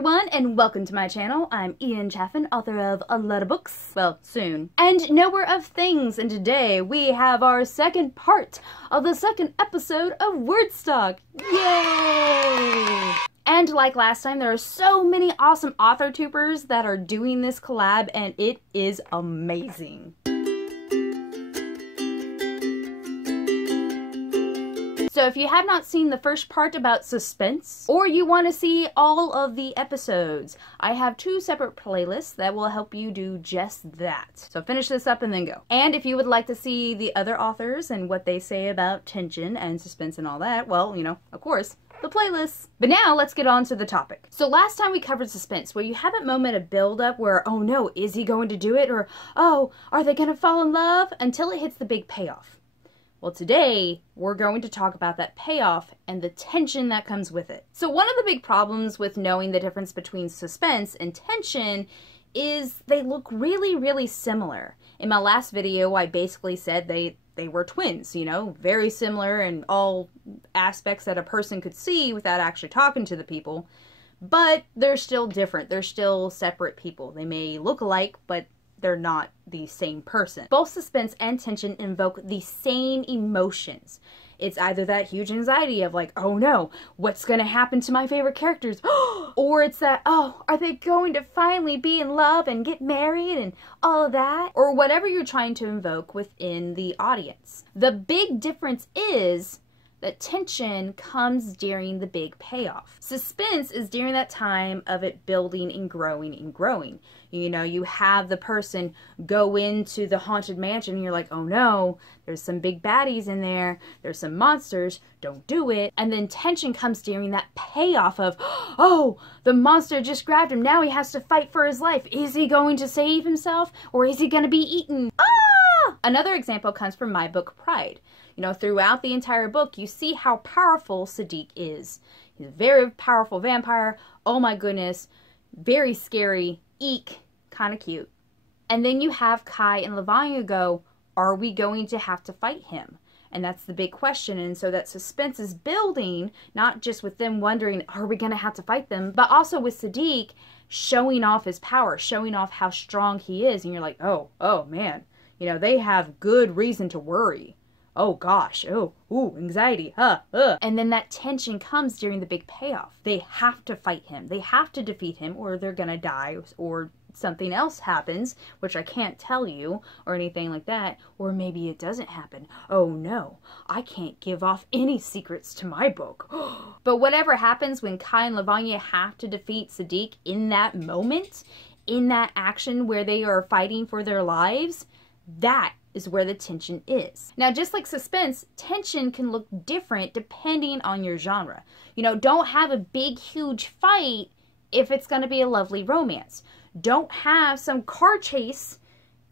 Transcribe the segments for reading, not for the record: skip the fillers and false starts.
everyone, and welcome to my channel. I'm Ian Chaffin, author of a lot of books, well, soon, and knower of things, and today we have our second part of the second episode of Wordstock. Yay! And like last time, there are so many awesome Authortubers that are doing this collab, and it is amazing. So if you have not seen the first part about Suspense, or you want to see all of the episodes, I have two separate playlists that will help you do just that. So finish this up and then go. And if you would like to see the other authors and what they say about tension and suspense and all that, well, you know, of course, the playlists. But now let's get on to the topic. So last time we covered suspense, where you have that moment of build up where, oh no, is he going to do it? Or, oh, are they going to fall in love? Until it hits the big payoff. Well, today, we're going to talk about that payoff and the tension that comes with it. So one of the big problems with knowing the difference between suspense and tension is they look really, really similar. In my last video, I basically said they were twins, you know, very similar in all aspects that a person could see without actually talking to the people. But they're still different. They're still separate people. They may look alike, but they're not the same person. Both suspense and tension invoke the same emotions. It's either that huge anxiety of like, oh no, what's gonna happen to my favorite characters? Or it's that, oh, are they going to finally be in love and get married and all of that? Or whatever you're trying to invoke within the audience. The big difference is that tension comes during the big payoff. Suspense is during that time of it building and growing and growing. You know, you have the person go into the haunted mansion and you're like, oh no, there's some big baddies in there, there's some monsters, don't do it. And then tension comes during that payoff of, oh, the monster just grabbed him, now he has to fight for his life. Is he going to save himself or is he going to be eaten? Ah! Another example comes from my book, Pride. You know, throughout the entire book, you see how powerful Sadiq is. He's a very powerful vampire. Oh my goodness. Very scary. Eek. Kind of cute. And then you have Kai and Lavanya go, are we going to have to fight him? And that's the big question. And so that suspense is building, not just with them wondering, are we going to have to fight them? But also with Sadiq showing off his power, showing off how strong he is. And you're like, oh man. You know, they have good reason to worry. Oh gosh, oh, ooh, anxiety, And then that tension comes during the big payoff. They have to fight him. They have to defeat him or they're gonna die or something else happens, which I can't tell you or anything like that. Or maybe it doesn't happen. Oh no, I can't give off any secrets to my book. But whatever happens when Kai and Lavanya have to defeat Sadiq in that moment, in that action where they are fighting for their lives, that is where the tension is. Now, just like suspense, tension can look different depending on your genre. You know, don't have a big, huge fight if it's going to be a lovely romance. Don't have some car chase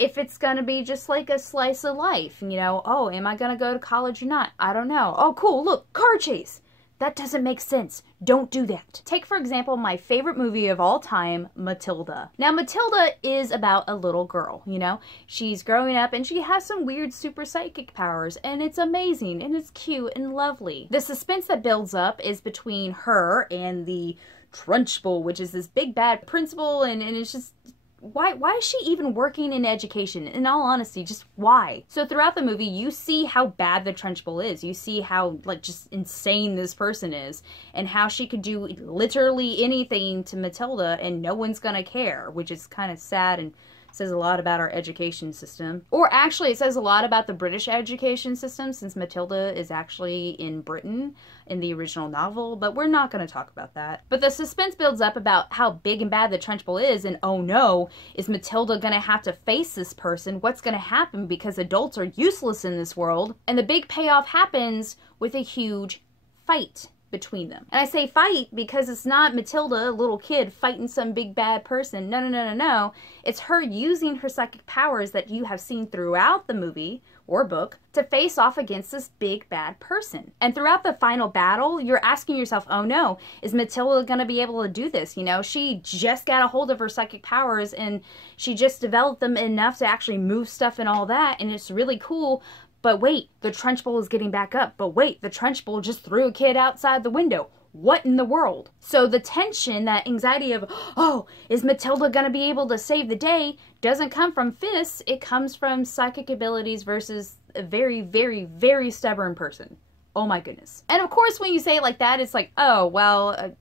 if it's going to be just like a slice of life. You know, oh, am I going to go to college or not? I don't know. Oh, cool, look, car chase. That doesn't make sense. Don't do that. Take, for example, my favorite movie of all time, Matilda. Now, Matilda is about a little girl, you know? She's growing up and she has some weird super psychic powers and it's amazing and it's cute and lovely. The suspense that builds up is between her and the Trunchbull, which is this big bad principal, and it's just... Why is she even working in education? In all honesty, just why? So throughout the movie, you see how bad the Trunchbull is. You see how, like, just insane this person is. And how she could do literally anything to Matilda and no one's gonna care. Which is kind of sad and says a lot about our education system. Or actually, it says a lot about the British education system, since Matilda is actually in Britain in the original novel, but we're not going to talk about that. But the suspense builds up about how big and bad the Trunchbull is, and oh no, is Matilda going to have to face this person? What's going to happen because adults are useless in this world? And the big payoff happens with a huge fight between them. And I say fight because it's not Matilda, a little kid, fighting some big bad person. No. It's her using her psychic powers that you have seen throughout the movie or book to face off against this big bad person. And throughout the final battle, you're asking yourself, oh no, is Matilda gonna be able to do this? You know, she just got a hold of her psychic powers and she just developed them enough to actually move stuff and all that, and it's really cool. But wait, the Trunchbull is getting back up. But wait, the Trunchbull just threw a kid outside the window. what in the world? So the tension, that anxiety of, oh, is Matilda gonna be able to save the day, doesn't come from fists, it comes from psychic abilities versus a very, very, very stubborn person. Oh my goodness. And of course, when you say it like that, it's like, oh, well,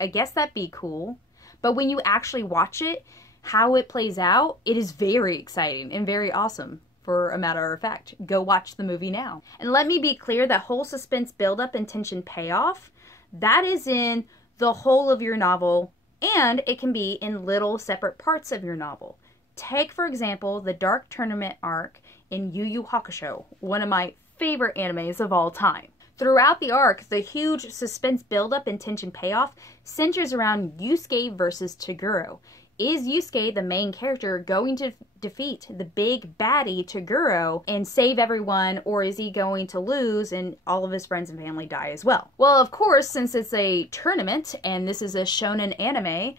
I guess that'd be cool. But when you actually watch it, how it plays out, it is very exciting and very awesome. For a matter of fact, go watch the movie now. And let me be clear, that whole suspense buildup and tension payoff, that is in the whole of your novel, and it can be in little separate parts of your novel. Take, for example, the Dark Tournament arc in Yu Yu Hakusho, one of my favorite animes of all time. Throughout the arc, the huge suspense buildup and tension payoff centers around Yusuke versus Toguro. Is Yusuke, the main character, going to defeat the big baddie Toguro and save everyone, or is he going to lose and all of his friends and family die as well? Well, of course, since it's a tournament and this is a shonen anime,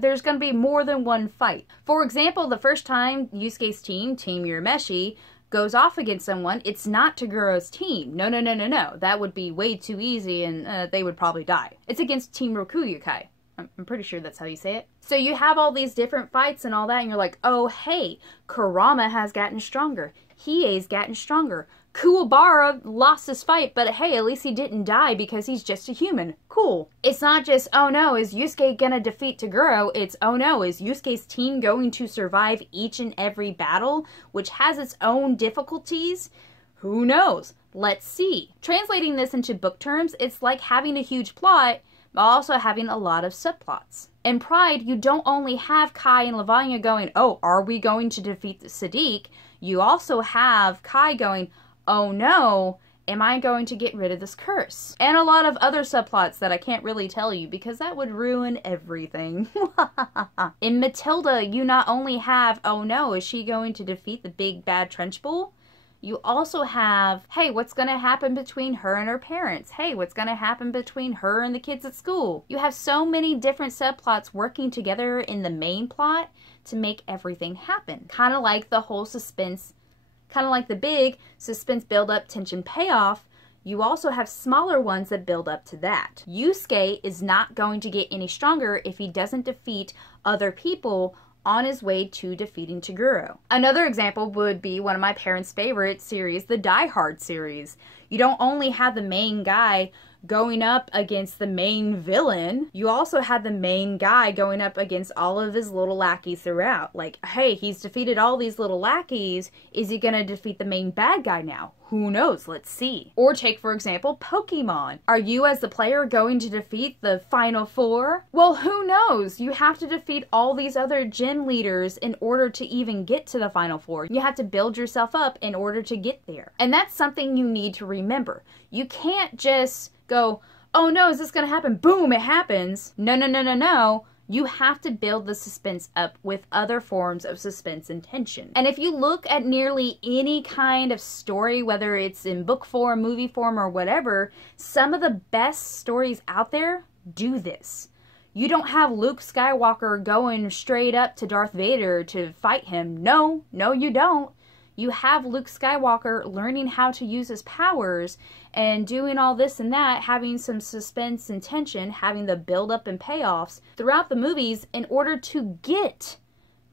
there's going to be more than one fight. For example, the first time Yusuke's team, Team Urameshi, goes off against someone, it's not Toguro's team. No. That would be way too easy and they would probably die. It's against Team Rokuyukai. I'm pretty sure that's how you say it. So you have all these different fights and all that, and you're like, oh, hey, Kurama has gotten stronger. Hiei's gotten stronger. Kuwabara lost his fight, but hey, at least he didn't die because he's just a human. Cool. It's not just, oh no, is Yusuke gonna defeat Toguro? It's, oh no, is Yusuke's team going to survive each and every battle, which has its own difficulties? Who knows? Let's see. Translating this into book terms, it's like having a huge plot, but also having a lot of subplots. In Pride, you don't only have Kai and Lavanya going, oh, are we going to defeat Sadiq? You also have Kai going, oh no, am I going to get rid of this curse? And a lot of other subplots that I can't really tell you because that would ruin everything. In Matilda, you not only have, oh no, is she going to defeat the big bad Trunchbull? You also have, hey, what's going to happen between her and her parents? Hey, what's going to happen between her and the kids at school? You have so many different subplots working together in the main plot to make everything happen. Kind of like the whole suspense, kind of like the big suspense build-up, tension payoff, you also have smaller ones that build up to that. Yusuke is not going to get any stronger if he doesn't defeat other people on his way to defeating Toguro. Another example would be one of my parents' favorite series, the Die Hard series. You don't only have the main guy going up against the main villain, you also had the main guy going up against all of his little lackeys throughout. Like, hey, he's defeated all these little lackeys, is he gonna defeat the main bad guy now? Who knows? Let's see. Or take, for example, Pokemon. Are you, as the player, going to defeat the Final Four? Well, who knows? You have to defeat all these other gym leaders in order to even get to the Final Four. You have to build yourself up in order to get there. And that's something you need to remember. You can't just go, oh no, is this gonna happen? Boom, it happens. No. You have to build the suspense up with other forms of suspense and tension. And if you look at nearly any kind of story, whether it's in book form, movie form, or whatever, some of the best stories out there do this. You don't have Luke Skywalker going straight up to Darth Vader to fight him. No, you don't. You have Luke Skywalker learning how to use his powers and doing all this and that, having some suspense and tension, having the build-up and payoffs throughout the movies in order to get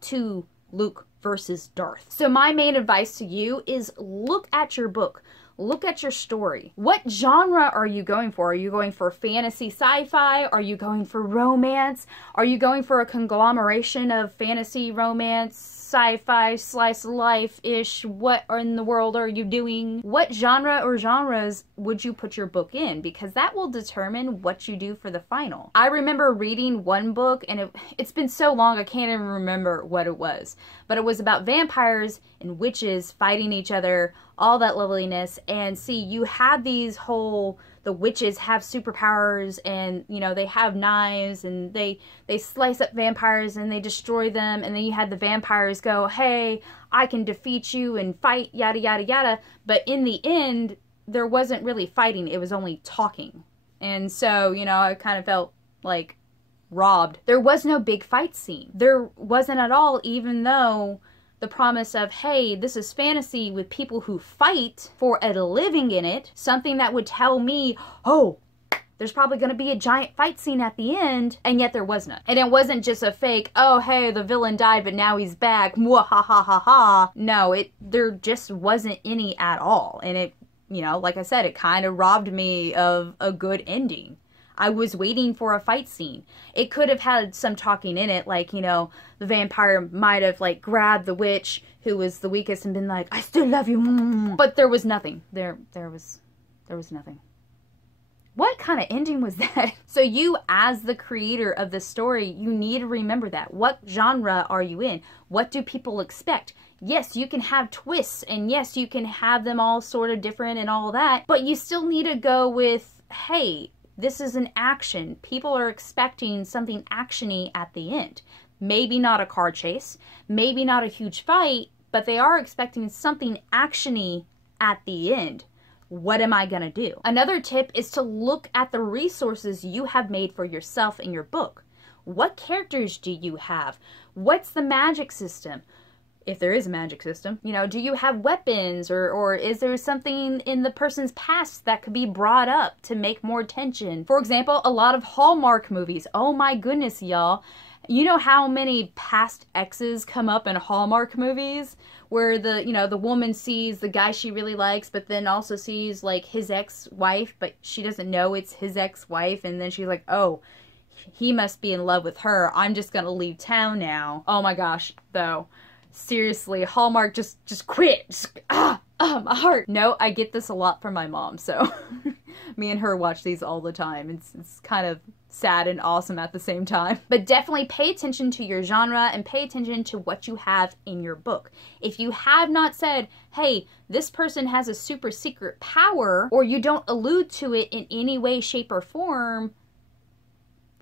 to Luke versus Darth. So my main advice to you is look at your book. Look at your story. What genre are you going for? Are you going for fantasy sci-fi? Are you going for romance? Are you going for a conglomeration of fantasy, romance, sci-fi, slice of life-ish? What in the world are you doing? What genre or genres would you put your book in? Because that will determine what you do for the final. I remember reading one book, and it's been so long I can't even remember what it was. But it was about vampires and witches fighting each other, all that loveliness. And see, you had these the witches have superpowers, and you know, they have knives, and they slice up vampires and they destroy them, and then you had the vampires go, hey, I can defeat you and fight, yada yada yada. But in the end, there wasn't really fighting, it was only talking. And so, you know, I kind of felt like robbed. There was no big fight scene. There wasn't at all, even though the promise of, hey, this is fantasy with people who fight for a living in it, something that would tell me, oh, there's probably going to be a giant fight scene at the end, and yet there was none. And it wasn't just a fake, oh, hey, the villain died, but now he's back, mwahahaha. No, there just wasn't any at all. And it, you know, like I said, it kind of robbed me of a good ending. I was waiting for a fight scene. It could have had some talking in it, like, you know, the vampire might have, like, grabbed the witch who was the weakest and been like, I still love you. But there was nothing. There was nothing. What kind of ending was that? So you, as the creator of the story, you need to remember that. What genre are you in? What do people expect? Yes, you can have twists, and yes, you can have them all sort of different and all that, but you still need to go with, hey, this is an action. People are expecting something actiony at the end. Maybe not a car chase, maybe not a huge fight, but they are expecting something actiony at the end. What am I gonna do? Another tip is to look at the resources you have made for yourself in your book. What characters do you have? What's the magic system? If there is a magic system, you know, do you have weapons, or is there something in the person's past that could be brought up to make more tension? For example, a lot of Hallmark movies. Oh my goodness, y'all. You know how many past exes come up in Hallmark movies where the woman sees the guy she really likes, but then also sees like his ex-wife, but she doesn't know it's his ex-wife, and then she's like, oh, he must be in love with her. I'm just gonna leave town now. Oh my gosh, though. Seriously, Hallmark, just quit. My heart. No, I get this a lot from my mom, so me and her watch these all the time. It's kind of sad and awesome at the same time. But definitely pay attention to your genre and pay attention to what you have in your book. If you have not said, hey, this person has a super secret power, or you don't allude to it in any way, shape, or form,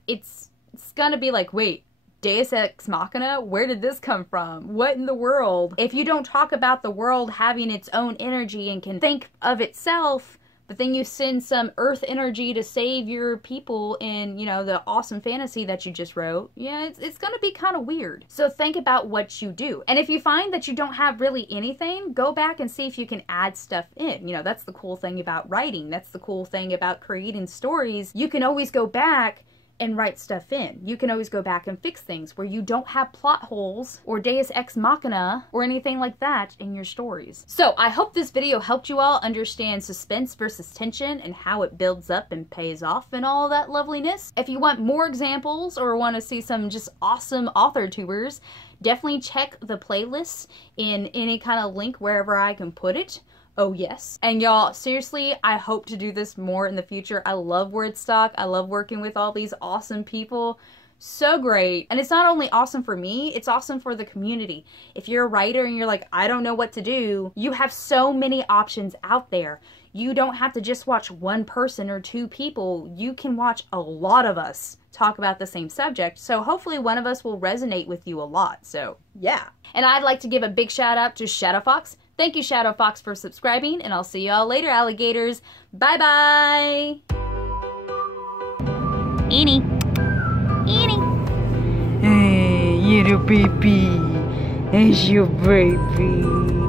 it's gonna be like, wait, Deus Ex Machina? Where did this come from? What in the world? If you don't talk about the world having its own energy and can think of itself, but then you send some earth energy to save your people in, you know, the awesome fantasy that you just wrote, yeah, it's gonna be kind of weird. So think about what you do. And if you find that you don't have really anything, go back and see if you can add stuff in. You know, that's the cool thing about writing. That's the cool thing about creating stories. You can always go back and write stuff in. You can always go back and fix things where you don't have plot holes or Deus Ex Machina or anything like that in your stories. So I hope this video helped you all understand suspense versus tension and how it builds up and pays off and all that loveliness. If you want more examples or want to see some just awesome Authortubers, definitely check the playlists in any kind of link wherever I can put it. Oh yes. And y'all, seriously, I hope to do this more in the future. I love Wordstock. I love working with all these awesome people. So great. And it's not only awesome for me, it's awesome for the community. If you're a writer and you're like, I don't know what to do, you have so many options out there. You don't have to just watch one person or two people. You can watch a lot of us talk about the same subject. So hopefully one of us will resonate with you a lot. So yeah. And I'd like to give a big shout out to Shadow Fox. Thank you, Shadow Fox, for subscribing, and I'll see y'all later, alligators. Bye-bye! Eenie. Eenie. Hey, little baby. It's your baby.